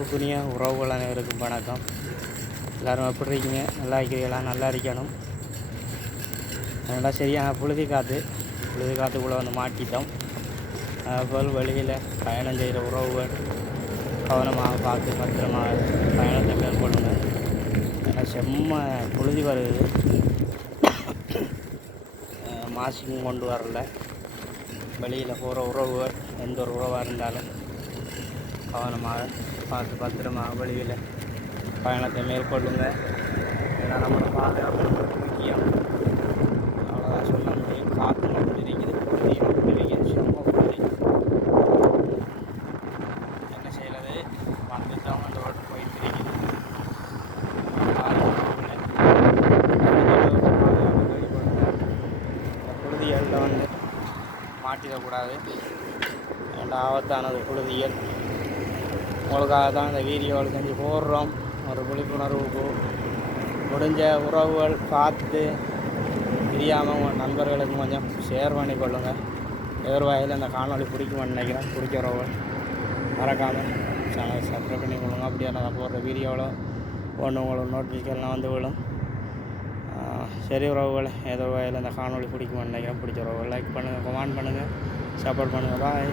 அன்புக்குரிய உறவுகள் அனைவருக்கும் வணக்கம். எல்லோரும் எப்படி இருக்கீங்க? நல்லா இருக்கிறீங்களா நல்லா இருக்கணும். நல்லா சரியான புழுதி காற்று புழுதி காற்றுக்குள்ளே வந்து மாட்டிட்டோம். அதுபோல் வெளியில் பயணம் செய்கிற உறவுகள் கவனமாக பார்த்து பத்திரமாக பயணத்தை மேற்கொள்ளுங்க. ஏன்னா செம்ம புழுதி வருது. மாஸ்க்கும் கொண்டு வரல. வெளியில் போகிற உறவுகள் எந்த ஒரு உறவாக இருந்தாலும் கவனமாக பார்த்து பத்திரமாக வெளியில் பயணத்தை மேற்கொள்ளுங்க. ஏன்னா நம்மளோட பாதுகாப்பு நமக்கு முக்கியம். அவ்வளோதான் சொல்ல முடியும். காற்று மட்டும் இருக்குது புழுதி மட்டும் இருக்குது செம்ம புழுதி என்ன செய்கிறது வந்துட்டோம் அந்த ரோட்டு போயிட்டு இருக்குது புழுதிகளில் வந்து மாட்டிடக்கூடாது. ஏன்னா ஆபத்தானது புழுதிகள் உங்களுக்காக தான் இந்த வீடியோவில் செஞ்சு போடுறோம். ஒரு விழிப்புணர்வுக்கு முடிஞ்ச உறவுகள் பார்த்து தெரியாமல் உங்கள் நண்பர்களுக்கு கொஞ்சம் ஷேர் பண்ணி கொள்ளுங்கள் எதிர்வாயில் இந்த காணொலி பிடிக்கும்னு நினைக்கிறேன். பிடிச்ச உறவுகள் மறக்காமல் சேனலை சப்ஸ்கிரைப் பண்ணி கொள்ளுங்க அப்படியே நான் போடுற வீடியோவில் ஒன்று உங்களுக்கு நோட்டிஃபிகேஷன்லாம் வந்து விழும். சரி உறவுகள் எதிர்வாயில் இந்த காணொளி பிடிக்கும்னு நினைக்கிறேன். பிடிச்ச உறவுகள் லைக் பண்ணுங்கள் கமெண்ட் பண்ணுங்கள் சப்போர்ட் பண்ணுங்கள் பாய்